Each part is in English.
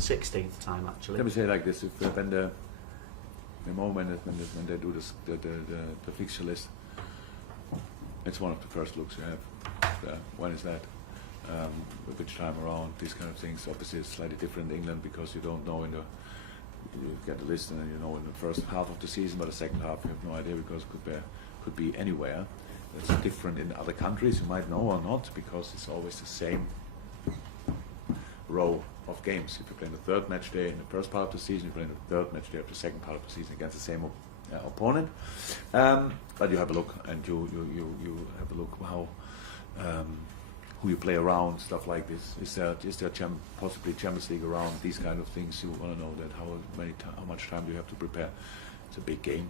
16th time actually. Let me say it like this: if when the moment when they do this, the fixture list, it's one of the first looks you have. When is that? Which time around? These kind of things. Obviously, it's slightly different in England because you don't know you get the list and you know in the first half of the season, but the second half you have no idea because it could be anywhere. It's different in other countries. You might know or not because it's always the same row of games. If you play in the third match day in the first part of the season, you play in the third match day of the second part of the season against the same opponent. But you have a look, and you have a look how who you play around, stuff like this. Is there possibly Champions League around? These kind of things. You want to know that how much time do you have to prepare? It's a big game.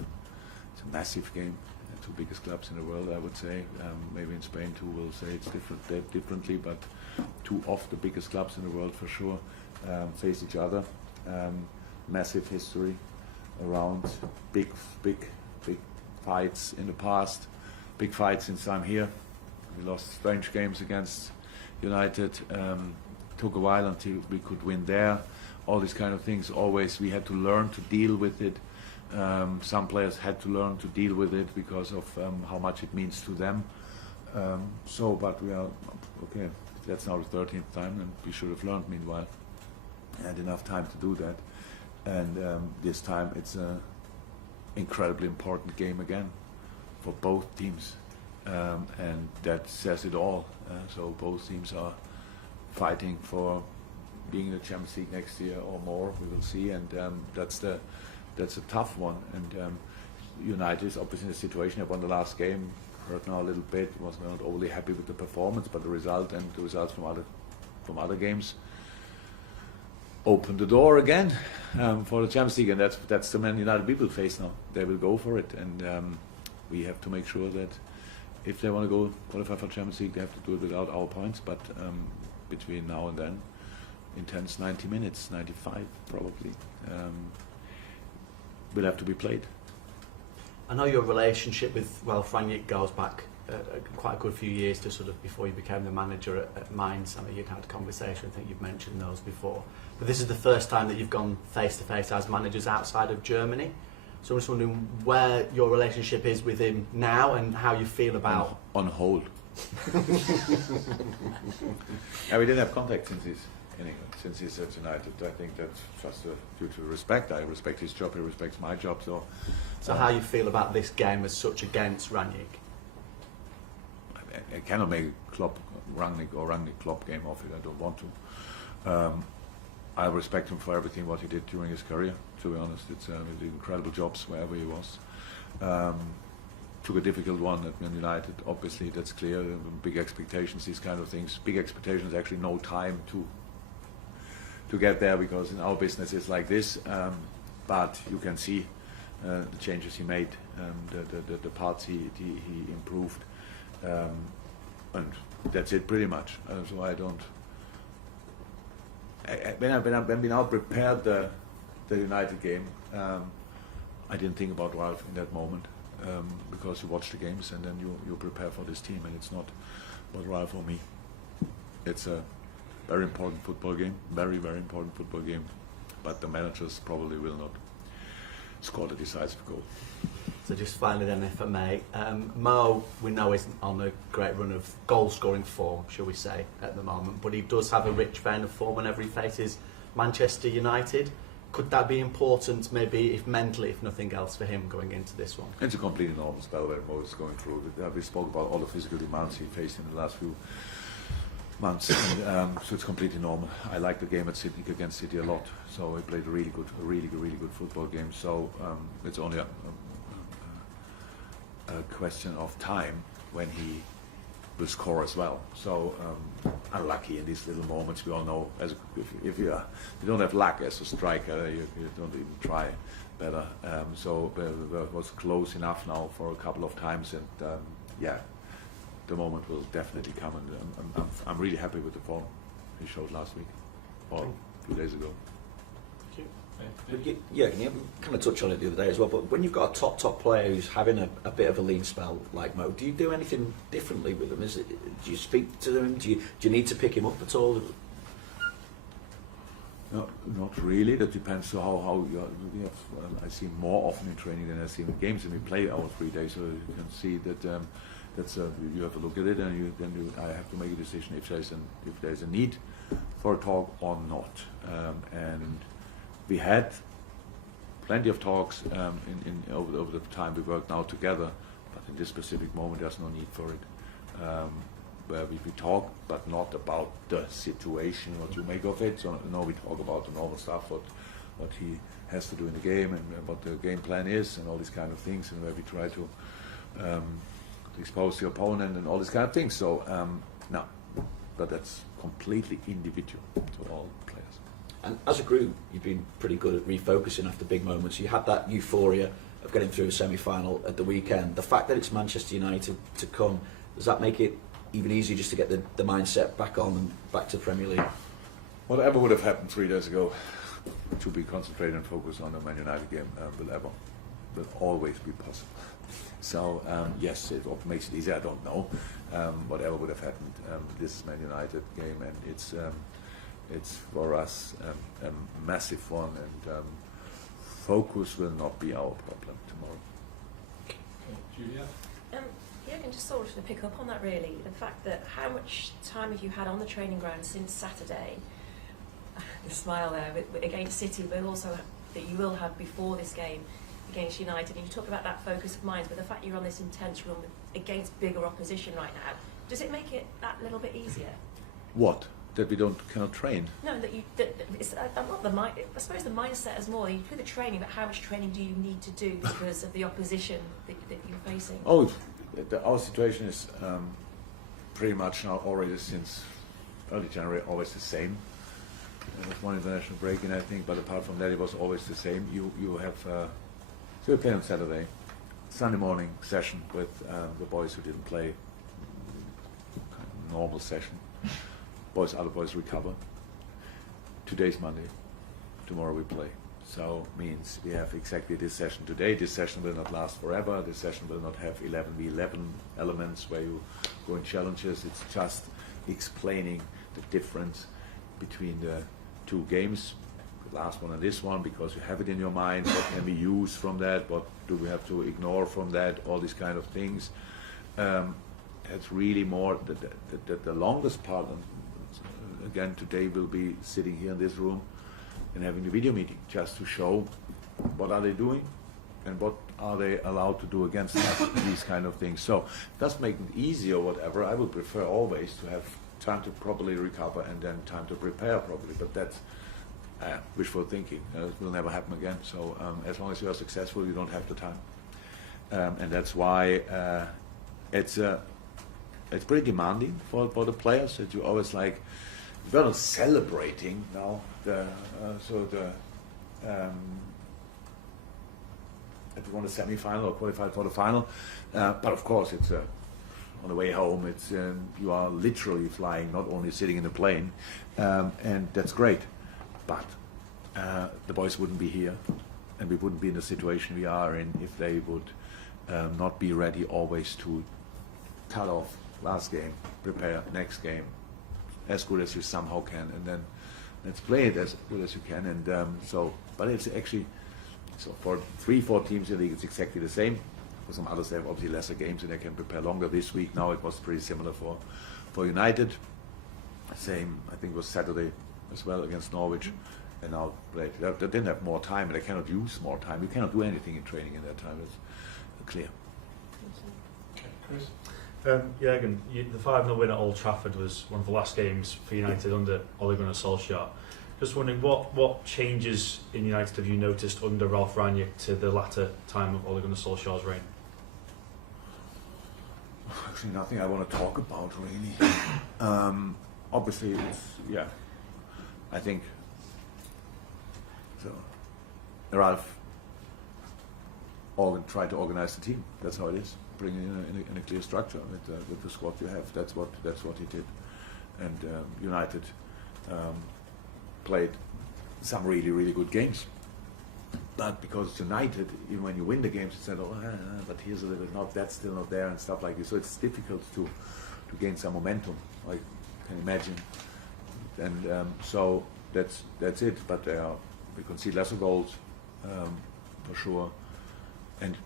It's a massive game. The two biggest clubs in the world, I would say. Maybe in Spain too, will say it's differently, but two of the biggest clubs in the world for sure face each other. Massive history around, big fights in the past, big fights since I'm here. We lost strange games against United. Took a while until we could win there. All these kind of things. Always we had to learn to deal with it. Some players had to learn to deal with it because of how much it means to them. But we are okay. That's now the 13th time, and we should have learned meanwhile. Had enough time to do that, and this time it's an incredibly important game again for both teams, and that says it all. So both teams are fighting for being in the Champions League next year or more. We will see, and that's a tough one. And United is obviously in a situation. They won the last game. Hurt now a little bit. Was not overly happy with the performance, but the result and the results from other games open the door again for the Champions League, and that's the Man United people face now. They will go for it, and we have to make sure that if they want to go qualify for Champions League, they have to do it without our points. But between now and then, intense 90 minutes, 95 probably, will have to be played. I know your relationship with Franjic goes back quite a good few years to sort of before you became the manager at Mainz. I mean, you'd had a conversation, I think you've mentioned those before. But this is the first time that you've gone face-to-face as managers outside of Germany. So I'm just wondering where your relationship is with him now and how you feel about... On hold. Yeah, we didn't have contact since he's at United. I think that's just due to respect. I respect his job, he respects my job. So how you feel about this game as such against Ranjik? I cannot make Rangnick or Rangnick-Klopp game of it. I don't want to. I respect him for everything what he did during his career. To be honest, he did incredible jobs wherever he was. Took a difficult one at Man United. Obviously, that's clear. Big expectations, these kind of things. Big expectations. Actually, no time to get there because in our business it's like this. But you can see the changes he made, the parts he improved. And that's it pretty much. So I don't. When we now prepared the United game, I didn't think about Ralph in that moment because you watch the games and then you prepare for this team, and it's not about Ralph or me. It's a very important football game, very important football game, but the managers probably will not score the decisive goal. So just finally then, if I may, Mo, we know isn't on a great run of goal-scoring form, shall we say, at the moment, but he does have a rich vein of form whenever he faces Manchester United. Could that be important, maybe, if mentally, if nothing else, for him going into this one? It's a completely normal spell that Mo is going through. We spoke about all the physical demands he faced in the last few months, and, so it's completely normal. I like the game at City against City a lot, so he played a really good football game. So it's only a question of time when he will score as well. So unlucky in these little moments. We all know if you don't have luck as a striker, you don't even try better. So it was close enough now for a couple of times, and yeah, the moment will definitely come. And I'm really happy with the form he showed last week or a few days ago. Yeah, you kind of touched on it the other day as well, but when you've got a top player who's having a bit of a lean spell like Mo, do you do anything differently with him? Do you speak to them? Do you need to pick him up at all? No, not really. That depends on how you have. Well, I see him more often in training than I see him in games, and we play our 3 days, so you can see that that's you have to look at it, and I have to make a decision if there's a need for a talk or not. And we had plenty of talks over the time we worked now together, but in this specific moment, there's no need for it. Where we talk, but not about the situation, what you make of it. So no, we talk about the normal stuff, what he has to do in the game, and what the game plan is, and all these kind of things, and where we try to expose the opponent and all these kind of things. So no, but that's completely individual to all players. And as a group, you've been pretty good at refocusing after big moments. You had that euphoria of getting through a semi-final at the weekend. The fact that it's Manchester United to come, does that make it even easier just to get the mindset back on and back to the Premier League? Whatever would have happened 3 days ago, to be concentrated and focused on the Man United game will always be possible. So yes, what makes it easier, I don't know. Whatever would have happened, this is Man United game, and it's for us a massive one, and focus will not be our problem tomorrow. Julia? Jurgen, just sort of to pick up on that really, the fact that how much time have you had on the training ground since Saturday, the smile there, against City, but also that you will have before this game against United, and you talk about that focus of mind, but the fact you're on this intense run against bigger opposition right now, does it make it that little bit easier? What? That we cannot train? No, that it's not the mind. I suppose the mindset is more. You do the training, but how much training do you need to do because of the opposition that you're facing? Oh, our situation is pretty much now already since early January always the same. There was one international break in, I think, but apart from that, it was always the same. You have so we play on Saturday, Sunday morning session with the boys who didn't play, kind of normal session. Other boys recover. Today's Monday. Tomorrow we play. So means we have exactly this session today. This session will not last forever. This session will not have 11v11 elements where you go in challenges. It's just explaining the difference between the 2 games, the last one and this one, because you have it in your mind. What can we use from that? What do we have to ignore from that? All these kind of things. It's really more the longest part. Again, today we'll be sitting here in this room and having the video meeting just to show what are they doing and what are they allowed to do against us, these kind of things. So it does make it easier or whatever. I would prefer always to have time to properly recover and then time to prepare properly, but that's wishful thinking. It will never happen again. So as long as you are successful, you don't have the time. And that's why it's pretty demanding for the players that you always like. We're not celebrating now if you want a semi-final or qualified for the final, but of course it's on the way home. It's you are literally flying, not only sitting in a plane, and that's great. But the boys wouldn't be here, and we wouldn't be in the situation we are in if they would not be ready always to cut off last game, prepare next game as good as you somehow can, and then let's play it as good as you can. And but it's actually, so for 3-4 teams in the league, it's exactly the same. For some others, they have obviously lesser games and they can prepare longer. This week now it was pretty similar for United. Same, I think it was Saturday as well against Norwich, and now they didn't have more time, and they cannot use more time. You cannot do anything in training in that time. It's clear. Okay, Chris? Jurgen, the 5-0 win at Old Trafford was one of the last games for United under Ole Gunnar Solskjaer. Just wondering, what changes in United have you noticed under Ralf Rangnick to the latter time of Ole Gunnar Solskjaer's reign? Actually, nothing I want to talk about really. Obviously, I think so. Ralf tried to organize the team. That's how it is. Bring it in a clear structure with the squad you have. That's what he did. And United played some really, really good games. But because it's United, even when you win the games, you said, but here's a little bit, that's still not there, and stuff like this. So it's difficult to gain some momentum, like you can imagine. And so that's it. But we concede lesser goals for sure, and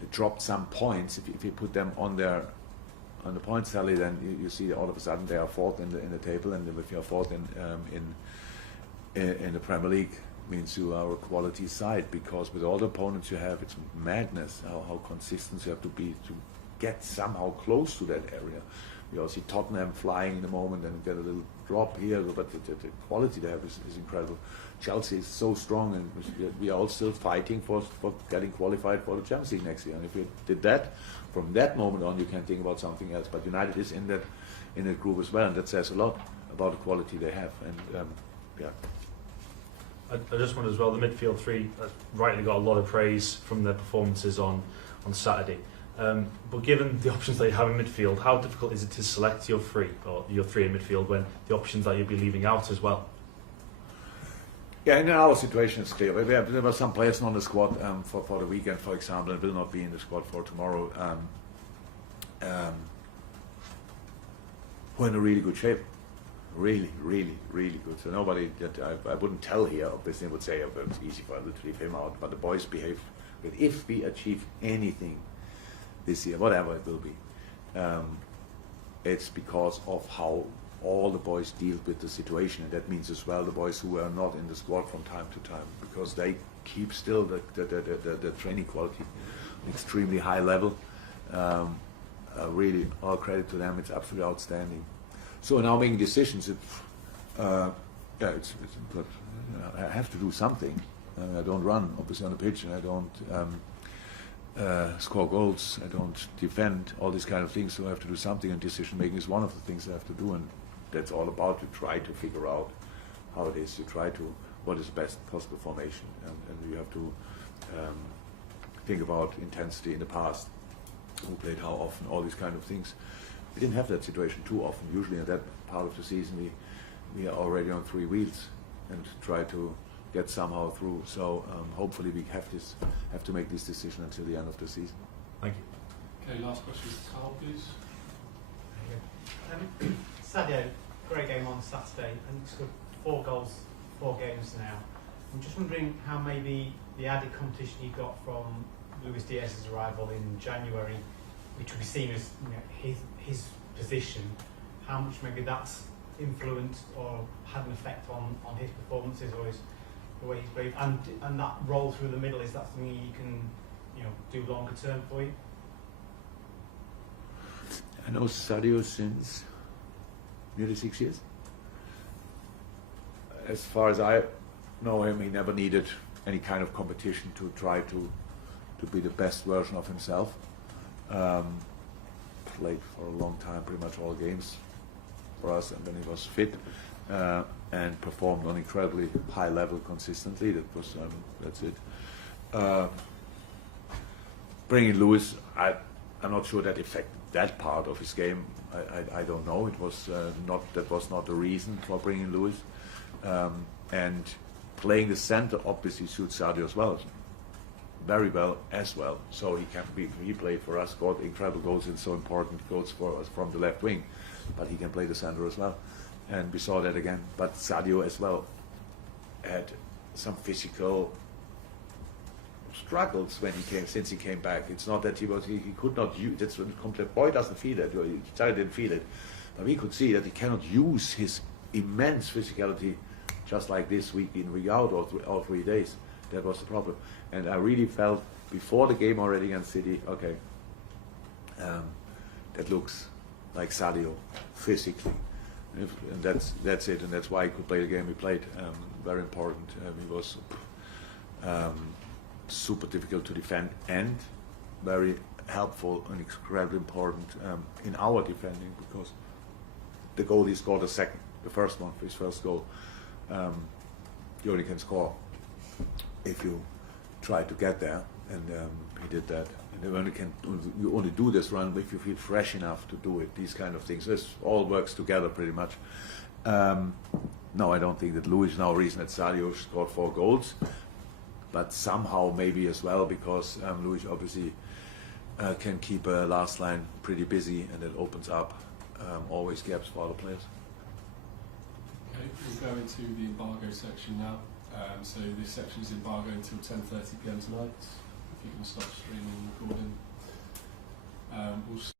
they dropped some points. If you put them on the point tally, then you see all of a sudden they are fourth in the table, and if you are fourth in the Premier League, means you are a quality side, because with all the opponents you have, it's madness how consistent you have to be to get somehow close to that area. You also see Tottenham flying in the moment and get a little drop here, but the quality they have is incredible. Chelsea is so strong, and we are all still fighting for getting qualified for the Champions League next year. And if you did that, from that moment on, you can think about something else. But United is in that group as well, and that says a lot about the quality they have. And yeah. I just wonder as well, the midfield three rightly got a lot of praise from their performances on Saturday. But given the options that you have in midfield, how difficult is it to select your three in midfield when the options that you'll be leaving out as well? Yeah, in our situation it's clear. There were some players on the squad for the weekend, for example, and will not be in the squad for tomorrow, who are in a really good shape. Really, really, really good. So nobody that I wouldn't tell here, obviously, would say, oh, it's easy for us to leave him out. But the boys behave good. If we achieve anything this year, whatever it will be, it's because of how all the boys deal with the situation, and that means as well the boys who are not in the squad from time to time, because they keep still the training quality extremely high level. Really, all credit to them. It's absolutely outstanding. So now making decisions, I have to do something. I don't run, obviously, on the pitch, and I don't score goals. I don't defend, all these kind of things. So I have to do something, and decision making is one of the things I have to do, and that's all about to try to figure out how it is. You try to what is the best possible formation, and you have to think about intensity in the past, who played how often, all these kind of things. We didn't have that situation too often. Usually in that part of the season we are already on three wheels and try to get somehow through. So hopefully we have to make this decision until the end of the season. Thank you. Okay, last question is Carl, please. Sadio, great game on Saturday, and scored 4 goals, 4 games now. I'm just wondering how maybe the added competition you got from Luis Diaz's arrival in January, which would be seen as his position, how much maybe that's influenced or had an effect on his performances or the way he's played, and that role through the middle, is that something you can do longer term for you? I know Sadio since nearly 6 years. As far as I know him, he never needed any kind of competition to try to be the best version of himself. Played for a long time, pretty much all games for us, and then he was fit and performed on incredibly high level consistently. That's it. Bringing Luis, I'm not sure that affected that part of his game. I don't know. It was that was not the reason for bringing Luis. And playing the center obviously suits Sadio as well, very well as well. So he played for us, scored incredible goals and so important goals for us from the left wing, but he can play the center as well, and we saw that again. But Sadio as well had some physical struggles since he came back. It's not that he could not use. That's what the boy doesn't feel it. Sadio didn't feel it, but we could see that he cannot use his immense physicality just like this week in, week out, all 3 days. That was the problem. And I really felt before the game already against City, okay, that looks like Sadio physically. And that's it, and that's why he could play the game he played. Very important. He was super difficult to defend and very helpful and incredibly important in our defending, because the goal he scored the first one, his first goal, you only can score if you try to get there, and he did that. And you only do this run if you feel fresh enough to do it. These kind of things. This all works together pretty much. No, I don't think that Luis is now a reason that Sadio scored 4 goals, but somehow maybe as well because Luis obviously can keep a last line pretty busy, and it opens up always gaps for other players. Okay, we'll go into the embargo section now. So this section is embargo until 10:30 p.m. tonight. If you can stop streaming and recording. We'll